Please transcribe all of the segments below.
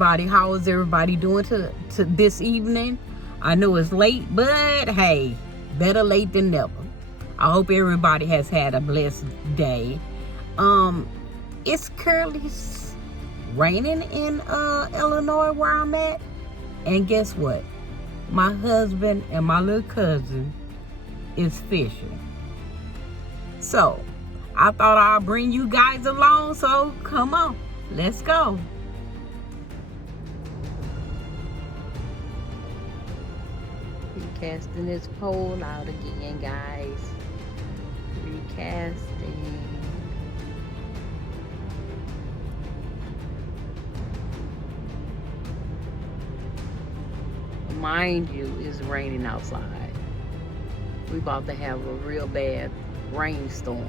everybody. How is everybody doing to this evening? I know it's late, but hey, better late than never. I hope everybody has had a blessed day. It's currently raining in Illinois where I'm at. And guess what? My husband and my little cousin is fishing. So I thought I'd bring you guys along, so come on, let's go. Recasting this pole out again, guys. Recasting. Mind you, it's raining outside. We about to have a real bad rainstorm.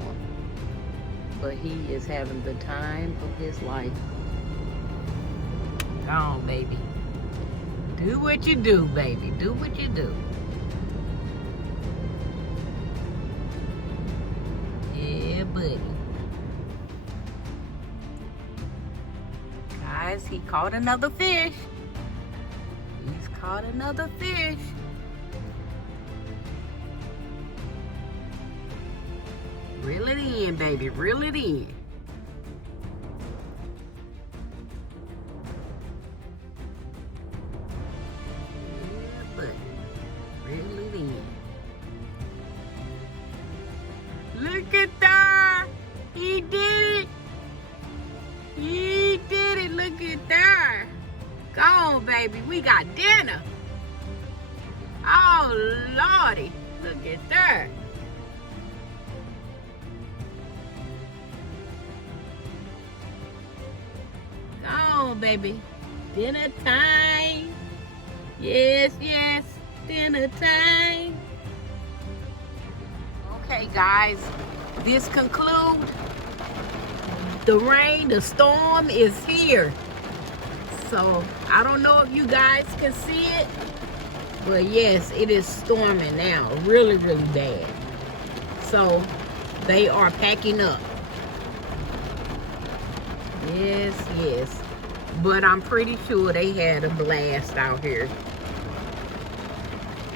But he is having the time of his life. Go on, baby. Do what you do, baby. Do what you do. Yeah, buddy. Guys, he caught another fish. He's caught another fish. Reel it in, baby. Reel it in. Yeah, buddy. Reel it in. Look at that. He did it. He did it. Look at that. Go on, baby. We got dinner. Oh, Lordy. Look at that. Go on, baby. Dinner time. Yes, yes. Dinner time. Okay, guys. This concludes. The rain, the storm is here. So, I don't know if you guys can see it. But yes, it is storming now. Really, really bad. So, they are packing up. Yes, yes. But I'm pretty sure they had a blast out here.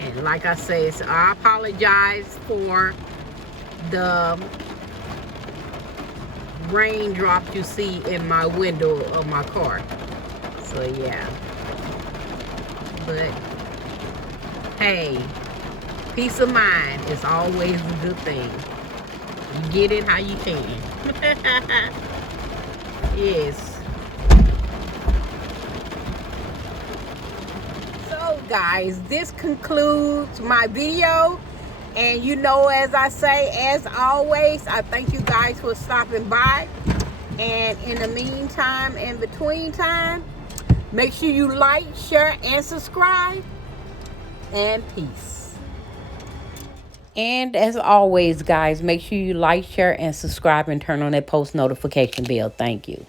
And like I say, so I apologize for the raindrops you see in my window of my car. So yeah. But hey, peace of mind is always a good thing. You get it how you can. Yes. So guys, this concludes my video. And you know, as I say, as always, I thank you guys for stopping by. And in the meantime, in between time, make sure you like, share, and subscribe. And peace. And as always, guys, make sure you like, share, and subscribe and turn on that post notification bell. Thank you.